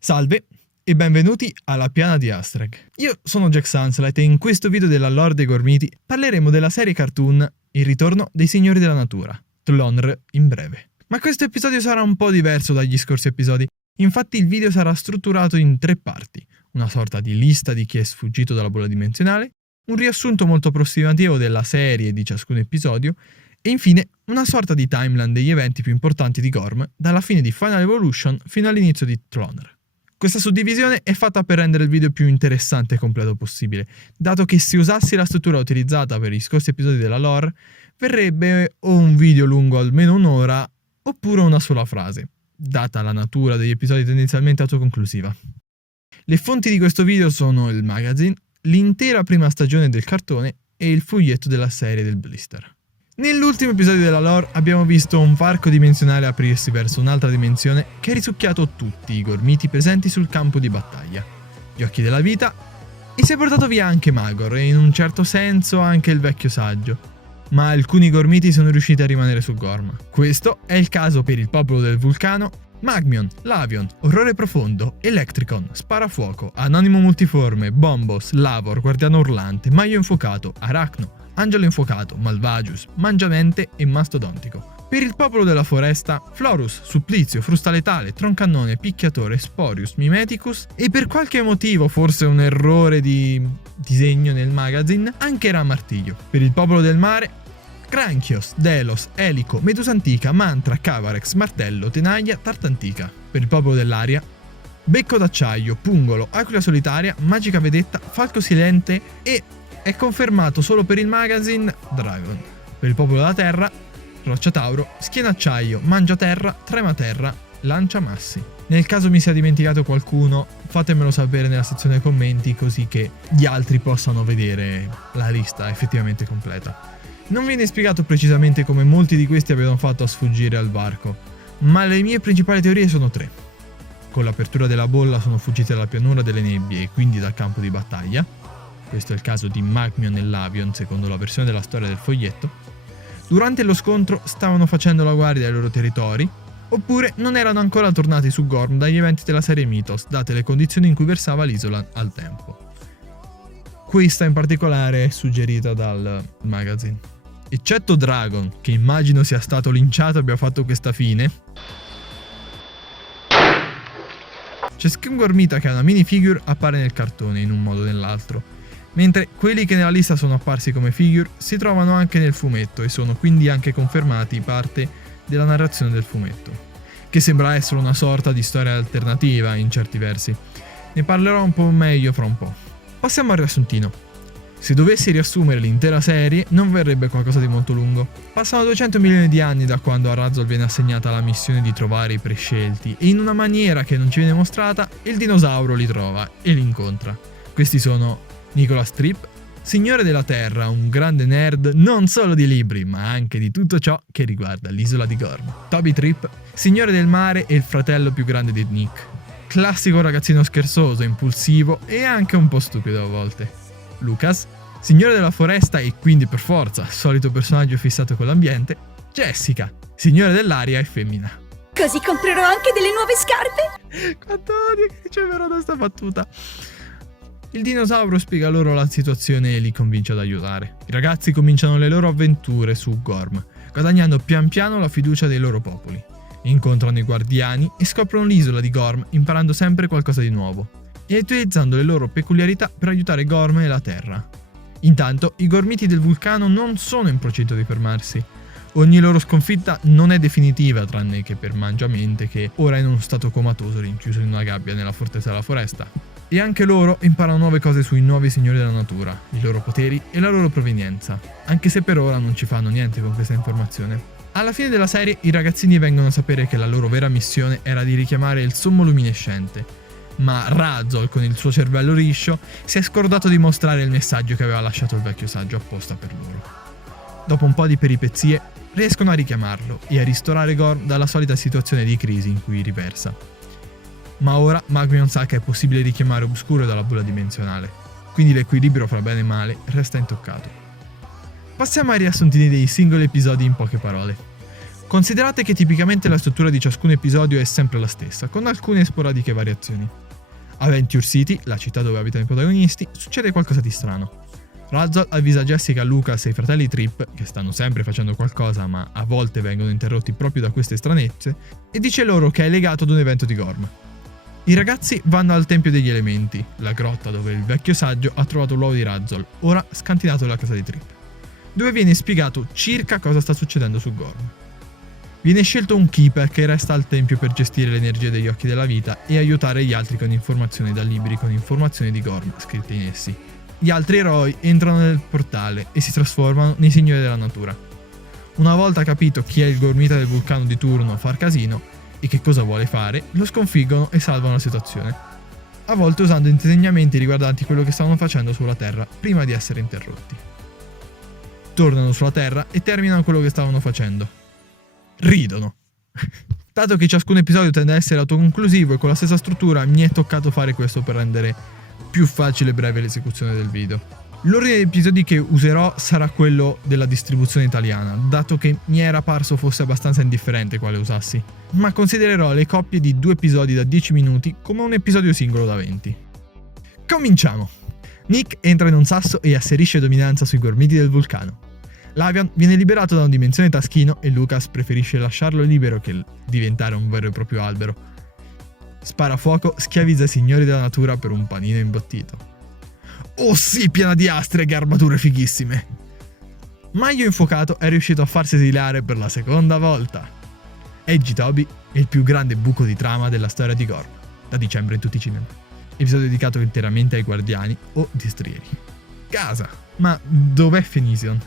Salve e benvenuti alla Piana di Astrag. Io sono Jack Sunlight e in questo video della lore dei Gormiti parleremo della serie cartoon Il ritorno dei Signori della Natura, Tlönr in breve. Ma questo episodio sarà un po' diverso dagli scorsi episodi, infatti il video sarà strutturato in 3 parti, una sorta di lista di chi è sfuggito dalla bolla dimensionale, un riassunto molto approssimativo della serie di ciascun episodio e infine una sorta di timeline degli eventi più importanti di Gorm dalla fine di Final Evolution fino all'inizio di Tlönr. Questa suddivisione è fatta per rendere il video più interessante e completo possibile, dato che se usassi la struttura utilizzata per gli scorsi episodi della lore, verrebbe o un video lungo almeno un'ora, oppure una sola frase, data la natura degli episodi tendenzialmente autoconclusiva. Le fonti di questo video sono il magazine, l'intera prima stagione del cartone e il foglietto della serie del blister. Nell'ultimo episodio della lore abbiamo visto un varco dimensionale aprirsi verso un'altra dimensione che ha risucchiato tutti i gormiti presenti sul campo di battaglia, gli occhi della vita, e si è portato via anche Magor e in un certo senso anche il vecchio saggio, ma alcuni gormiti sono riusciti a rimanere su Gorm. Questo è il caso per il popolo del vulcano, Magmion, Lavion, Orrore Profondo, Electricon, Sparafuoco, Anonimo Multiforme, Bombos, Lavor, Guardiano Urlante, Maio Infuocato, Arachno, Angelo Infuocato, Malvagius, Mangiamente e Mastodontico. Per il popolo della foresta, Florus, Supplizio, Frusta Letale, Troncannone, Picchiatore, Sporius, Mimeticus e per qualche motivo, forse un errore di disegno nel magazine, anche Ramartiglio. Per il popolo del mare, Granchios, Delos, Elico, Medusa Antica, Mantra, Cavarex, Martello, Tenaglia, Tartantica. Per il popolo dell'aria, Becco d'Acciaio, Pungolo, Aquila Solitaria, Magica Vedetta, Falco Silente e, è confermato solo per il magazine, Dragon. Per il popolo della terra, Roccia Tauro, Schiena Acciaio, Mangia Terra, Trema Terra, Lancia Massi. Nel caso mi sia dimenticato qualcuno, fatemelo sapere nella sezione commenti così che gli altri possano vedere la lista effettivamente completa. Non viene spiegato precisamente come molti di questi abbiano fatto a sfuggire al varco, ma le mie principali teorie sono 3. Con l'apertura della bolla sono fuggiti dalla pianura delle nebbie e quindi dal campo di battaglia. Questo è il caso di Magmion e Lavion secondo la versione della storia del foglietto. Durante lo scontro stavano facendo la guardia ai loro territori, oppure non erano ancora tornati su Gorm dagli eventi della serie Mythos, date le condizioni in cui versava l'isola al tempo. Questa in particolare è suggerita dal magazine. Eccetto Dragon, che immagino sia stato linciato e abbia fatto questa fine, ciascun gormita che ha una minifigure appare nel cartone in un modo o nell'altro, mentre quelli che nella lista sono apparsi come figure si trovano anche nel fumetto e sono quindi anche confermati parte della narrazione del fumetto, che sembra essere una sorta di storia alternativa in certi versi. Ne parlerò un po' meglio fra un po'. Passiamo al riassuntino. Se dovessi riassumere l'intera serie, non verrebbe qualcosa di molto lungo. Passano 200 milioni di anni da quando a Razzle viene assegnata la missione di trovare i prescelti e in una maniera che non ci viene mostrata, il dinosauro li trova e li incontra. Questi sono Nicholas Tripp, signore della Terra, un grande nerd non solo di libri, ma anche di tutto ciò che riguarda l'isola di Gorm. Toby Tripp, signore del mare e il fratello più grande di Nick. Classico ragazzino scherzoso, impulsivo e anche un po' stupido a volte. Lucas, signore della foresta e quindi per forza solito personaggio fissato con l'ambiente. Jessica, signore dell'aria e femmina. Così comprerò anche delle nuove scarpe! Quanto odio che riceverò da sta battuta. Il dinosauro spiega loro la situazione e li convince ad aiutare. I ragazzi cominciano le loro avventure su Gorm, guadagnando pian piano la fiducia dei loro popoli. Incontrano i guardiani e scoprono l'isola di Gorm imparando sempre qualcosa di nuovo e utilizzando le loro peculiarità per aiutare Gorm e la Terra. Intanto, i gormiti del vulcano non sono in procinto di fermarsi. Ogni loro sconfitta non è definitiva, tranne che per Mangiamente, che ora è in uno stato comatoso rinchiuso in una gabbia nella fortezza della foresta. E anche loro imparano nuove cose sui nuovi signori della natura, i loro poteri e la loro provenienza, anche se per ora non ci fanno niente con questa informazione. Alla fine della serie, i ragazzini vengono a sapere che la loro vera missione era di richiamare il sommo luminescente, ma Razzle, con il suo cervello riscio, si è scordato di mostrare il messaggio che aveva lasciato il vecchio saggio apposta per loro. Dopo un po' di peripezie, riescono a richiamarlo e a ristorare Gorm dalla solita situazione di crisi in cui riversa. Ma ora Magmion sa che è possibile richiamare Obscuro dalla bolla dimensionale, quindi l'equilibrio fra bene e male resta intoccato. Passiamo ai riassuntini dei singoli episodi in poche parole. Considerate che tipicamente la struttura di ciascun episodio è sempre la stessa, con alcune sporadiche variazioni. A Venture City, la città dove abitano i protagonisti, succede qualcosa di strano. Razzle avvisa Jessica, Lucas e i fratelli Tripp, che stanno sempre facendo qualcosa ma a volte vengono interrotti proprio da queste stranezze, e dice loro che è legato ad un evento di Gorm. I ragazzi vanno al Tempio degli Elementi, la grotta dove il vecchio saggio ha trovato l'uovo di Razzle, ora scantinato dalla casa di Tripp, dove viene spiegato circa cosa sta succedendo su Gorm. Viene scelto un Keeper che resta al tempio per gestire l'energia degli occhi della vita e aiutare gli altri con informazioni da libri con informazioni di Gorm scritte in essi. Gli altri eroi entrano nel portale e si trasformano nei signori della natura. Una volta capito chi è il gormita del vulcano di turno a far casino e che cosa vuole fare, lo sconfiggono e salvano la situazione, a volte usando insegnamenti riguardanti quello che stavano facendo sulla Terra prima di essere interrotti. Tornano sulla Terra e terminano quello che stavano facendo. Ridono. Dato che ciascun episodio tende a essere autoconclusivo e con la stessa struttura, mi è toccato fare questo per rendere più facile e breve l'esecuzione del video. L'ordine di episodi che userò sarà quello della distribuzione italiana, dato che mi era parso fosse abbastanza indifferente quale usassi, ma considererò le coppie di 2 episodi da 10 minuti come un episodio singolo da 20. Cominciamo! Nick entra in un sasso e asserisce dominanza sui gormiti del vulcano. Lavion viene liberato da una dimensione taschino e Lucas preferisce lasciarlo libero che diventare un vero e proprio albero. Sparafuoco schiavizza i signori della natura per un panino imbottito. Oh sì, piena di Astreg e armature fighissime! Maio Infuocato è riuscito a farsi esilare per la seconda volta. Edgy Toby è il più grande buco di trama della storia di Gorm, da dicembre in tutti i cinema. Episodio dedicato interamente ai guardiani o destrieri. Casa! Ma dov'è Phoenician?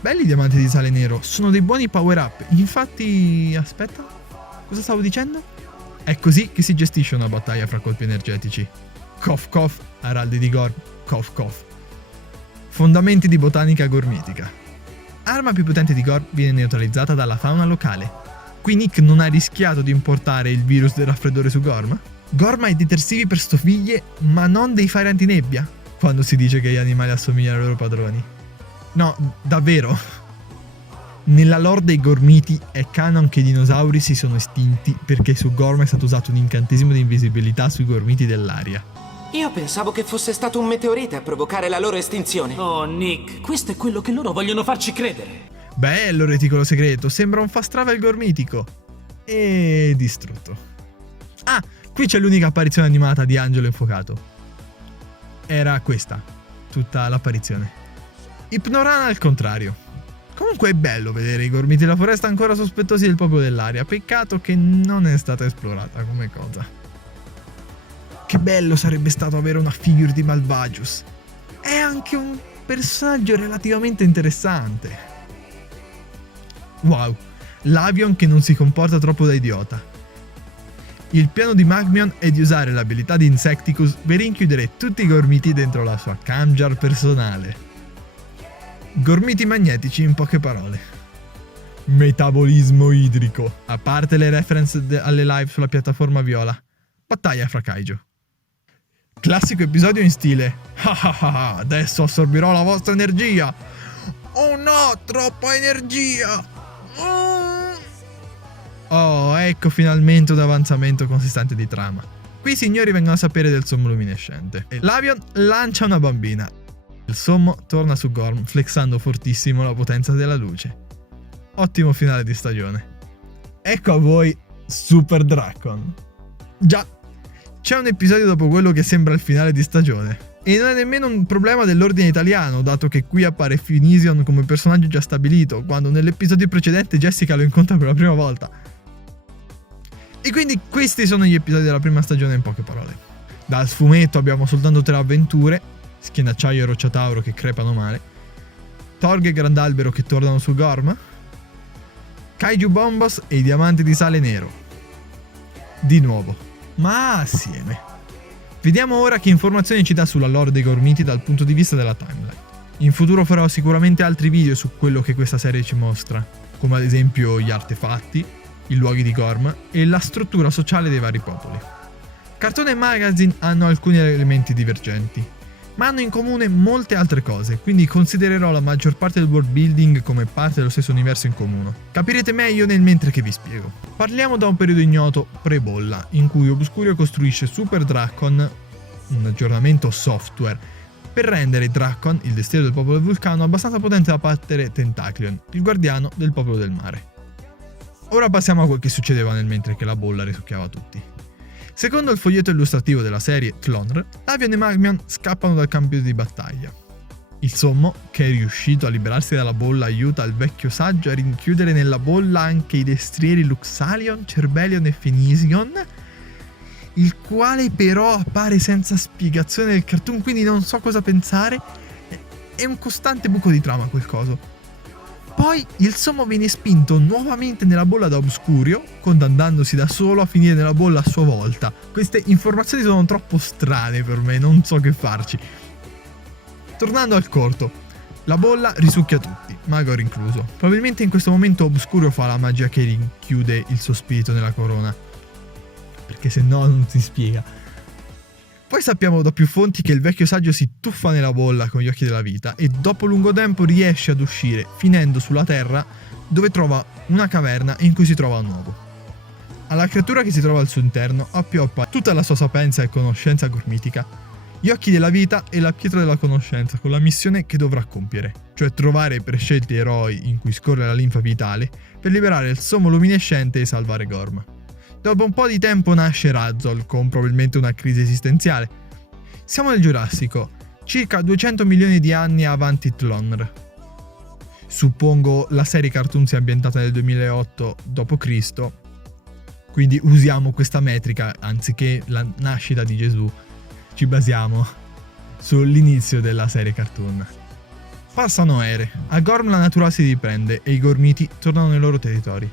Belli i diamanti di sale nero, sono dei buoni power up, infatti... aspetta, cosa stavo dicendo? È così che si gestisce una battaglia fra colpi energetici. Cough cough, araldi di Gorm, cough cough. Fondamenti di botanica gormitica. Arma più potente di Gorm viene neutralizzata dalla fauna locale. Qui Nick non ha rischiato di importare il virus del raffreddore su Gorm? Gorm ha i detersivi per stoviglie, ma non dei fari antinebbia? Quando si dice che gli animali assomigliano ai loro padroni. No, davvero. Nella lore dei gormiti è canon che i dinosauri si sono estinti perché su Gorm è stato usato un incantesimo di invisibilità sui gormiti dell'aria. Io pensavo che fosse stato un meteorite a provocare la loro estinzione. Oh, Nick, questo è quello che loro vogliono farci credere. Bello il reticolo segreto, sembra un fast travel gormitico. E distrutto. Ah, qui c'è l'unica apparizione animata di Angelo Infuocato. Era questa, tutta l'apparizione. Hypnorana al contrario. Comunque è bello vedere i gormiti della foresta ancora sospettosi del popolo dell'aria, peccato che non è stata esplorata come cosa. Che bello sarebbe stato avere una figure di Malvagius. È anche un personaggio relativamente interessante. Wow, Lavion che non si comporta troppo da idiota. Il piano di Magmion è di usare l'abilità di Insecticus per rinchiudere tutti i gormiti dentro la sua camjar personale. Gormiti magnetici in poche parole. Metabolismo idrico. A parte le reference alle live sulla piattaforma viola. Battaglia fra kaiju. Classico episodio in stile adesso assorbirò la vostra energia. Oh no, troppa energia. Oh, ecco finalmente un avanzamento consistente di trama. Qui i signori vengono a sapere del sommo luminescente. E Lavion lancia una bambina. Il sommo torna su Gorm flexando fortissimo la potenza della luce. Ottimo finale di stagione. Ecco a voi Super Dracon. Già, c'è un episodio dopo quello che sembra il finale di stagione. E non è nemmeno un problema dell'ordine italiano, dato che qui appare Phoenician come personaggio già stabilito, quando nell'episodio precedente Jessica lo incontra per la prima volta. E quindi questi sono gli episodi della prima stagione in poche parole. Dal fumetto abbiamo soltanto 3 avventure: Schienacciaio e Rocciatauro che crepano male, Torg e Grandalbero che tornano su Gorm, Kaiju Bombos e i diamanti di sale nero. Di nuovo, ma assieme. Vediamo ora che informazioni ci dà sulla lore dei gormiti dal punto di vista della timeline. In futuro farò sicuramente altri video su quello che questa serie ci mostra, come ad esempio gli artefatti, i luoghi di Gorm e la struttura sociale dei vari popoli. Cartone e Magazine hanno alcuni elementi divergenti. ma hanno in comune molte altre cose, quindi considererò la maggior parte del world building come parte dello stesso universo in comune. Capirete meglio nel mentre che vi spiego. Parliamo da un periodo ignoto pre-bolla, in cui Obscurio costruisce Super Dracon, un aggiornamento software, per rendere Dracon, il destriero del popolo del vulcano, abbastanza potente da battere Tentaclion, il guardiano del popolo del mare. Ora passiamo a quel che succedeva nel mentre che la bolla risucchiava tutti. Secondo il foglietto illustrativo della serie Tlonr, Lavion e Magmion scappano dal campo di battaglia. Il sommo, che è riuscito a liberarsi dalla bolla, aiuta il vecchio saggio a rinchiudere nella bolla anche i destrieri Luxalion, Cerbelion e Phoenision, il quale però appare senza spiegazione nel cartoon, quindi non so cosa pensare. È un costante buco di trama quel coso. Poi il sommo viene spinto nuovamente nella bolla da Obscurio, condandandosi da solo a finire nella bolla a sua volta. Queste informazioni sono troppo strane per me, non so che farci. Tornando al corto, la bolla risucchia tutti, Magor incluso. Probabilmente in questo momento Obscurio fa la magia che rinchiude il suo spirito nella corona, perché se no non si spiega. Poi sappiamo da più fonti che il vecchio saggio si tuffa nella bolla con gli occhi della vita e dopo lungo tempo riesce ad uscire, finendo sulla terra dove trova una caverna in cui si trova un uovo. Alla creatura che si trova al suo interno appioppa tutta la sua sapienza e conoscenza gormitica, gli occhi della vita e la pietra della conoscenza, con la missione che dovrà compiere, cioè trovare i prescelti eroi in cui scorre la linfa vitale per liberare il sommo luminescente e salvare Gorm. Dopo un po' di tempo nasce Razzol, con probabilmente una crisi esistenziale. Siamo nel Giurassico, circa 200 milioni di anni avanti Tlonr. Suppongo la serie cartoon sia ambientata nel 2008 d.C., quindi usiamo questa metrica anziché la nascita di Gesù. Ci basiamo sull'inizio della serie cartoon. Passano ere, a Gorm la natura si riprende e i Gormiti tornano nei loro territori.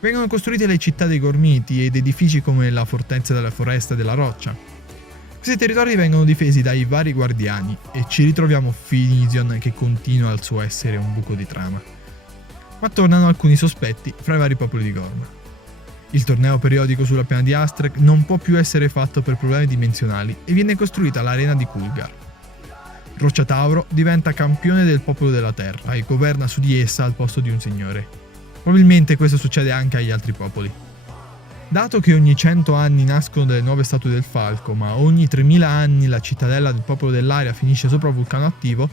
Vengono costruite le città dei Gormiti ed edifici come la fortezza della foresta e della roccia. Questi territori vengono difesi dai vari guardiani e ci ritroviamo Phoenision che continua al suo essere un buco di trama. Ma tornano alcuni sospetti fra i vari popoli di Gorm. Il torneo periodico sulla piana di Astrek non può più essere fatto per problemi dimensionali e viene costruita l'arena di Kulgar. Roccia Tauro diventa campione del popolo della Terra e governa su di essa al posto di un signore. Probabilmente questo succede anche agli altri popoli. Dato che ogni 100 anni nascono delle nuove statue del falco, ma ogni 3000 anni la cittadella del popolo dell'aria finisce sopra un vulcano attivo,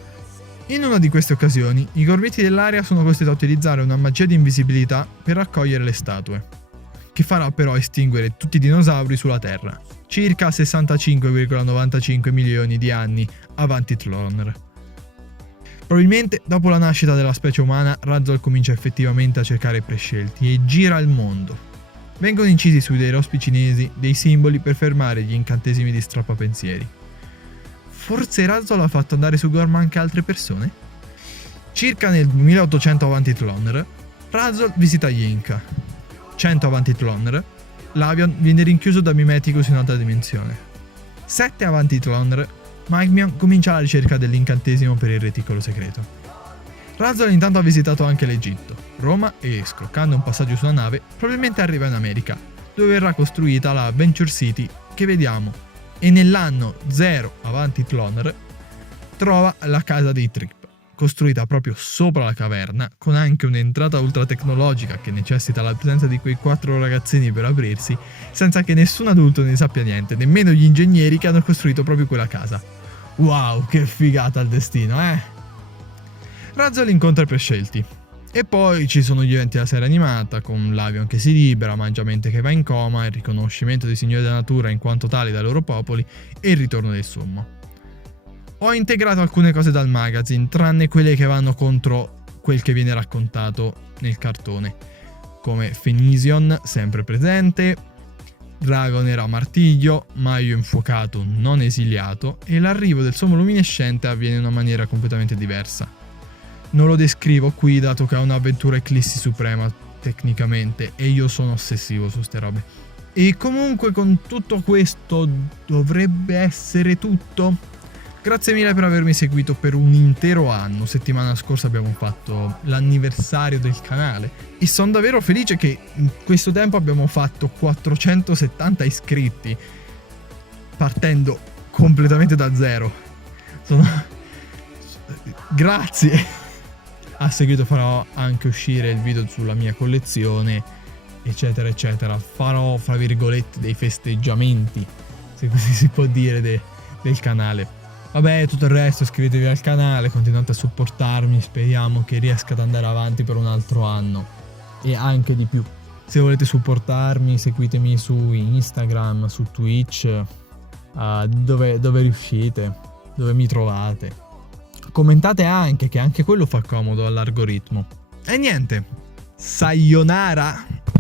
in una di queste occasioni i Gormiti dell'aria sono costretti a utilizzare una magia di invisibilità per raccogliere le statue, che farà però estinguere tutti i dinosauri sulla Terra, circa 65,95 milioni di anni avanti Tlonr. Probabilmente dopo la nascita della specie umana, Razzol comincia effettivamente a cercare prescelti e gira il mondo. Vengono incisi sui dei rospi cinesi dei simboli per fermare gli incantesimi di strappapensieri. Forse Razzol ha fatto andare su Gorm anche altre persone? Circa nel 2800 avanti Tlonr, Razzol visita gli Inca. 100 avanti Tlonr, Lavion viene rinchiuso da Mimeticus in un'altra dimensione. 7 avanti Tlonr, Magmion comincia la ricerca dell'incantesimo per il reticolo segreto. Razzol intanto ha visitato anche l'Egitto, Roma e, scroccando un passaggio sulla nave, probabilmente arriva in America, dove verrà costruita la Venture City che vediamo, e nell'anno 0 avanti Tlonr trova la casa dei Trip, costruita proprio sopra la caverna, con anche un'entrata ultra tecnologica che necessita la presenza di quei 4 ragazzini per aprirsi, senza che nessun adulto ne sappia niente, nemmeno gli ingegneri che hanno costruito proprio quella casa. Wow, che figata il destino, eh? Razzol incontra i prescelti. E poi ci sono gli eventi della serie animata, con Lavion che si libera, Mangiamente che va in coma, il riconoscimento dei signori della natura in quanto tali dai loro popoli e il ritorno del sommo. Ho integrato alcune cose dal magazine, tranne quelle che vanno contro quel che viene raccontato nel cartone, come Phoenision, sempre presente, Dragoner a martiglio, Maio infuocato non esiliato, e l'arrivo del sommo luminescente avviene in una maniera completamente diversa. Non lo descrivo qui dato che è un'avventura Eclissi Suprema tecnicamente e io sono ossessivo su ste robe. E comunque con tutto questo dovrebbe essere tutto. Grazie mille per avermi seguito per un intero anno. Settimana scorsa abbiamo fatto l'anniversario del canale e sono davvero felice che in questo tempo abbiamo fatto 470 iscritti, partendo completamente da zero. Grazie. A seguito farò anche uscire il video sulla mia collezione, eccetera eccetera. Farò, fra virgolette, dei festeggiamenti, se così si può dire, del canale. Vabbè, tutto il resto, iscrivetevi al canale, continuate a supportarmi, speriamo che riesca ad andare avanti per un altro anno e anche di più. Se volete supportarmi, seguitemi su Instagram, su Twitch, dove riuscite, dove mi trovate. Commentate anche, che anche quello fa comodo all'algoritmo. E niente, sayonara!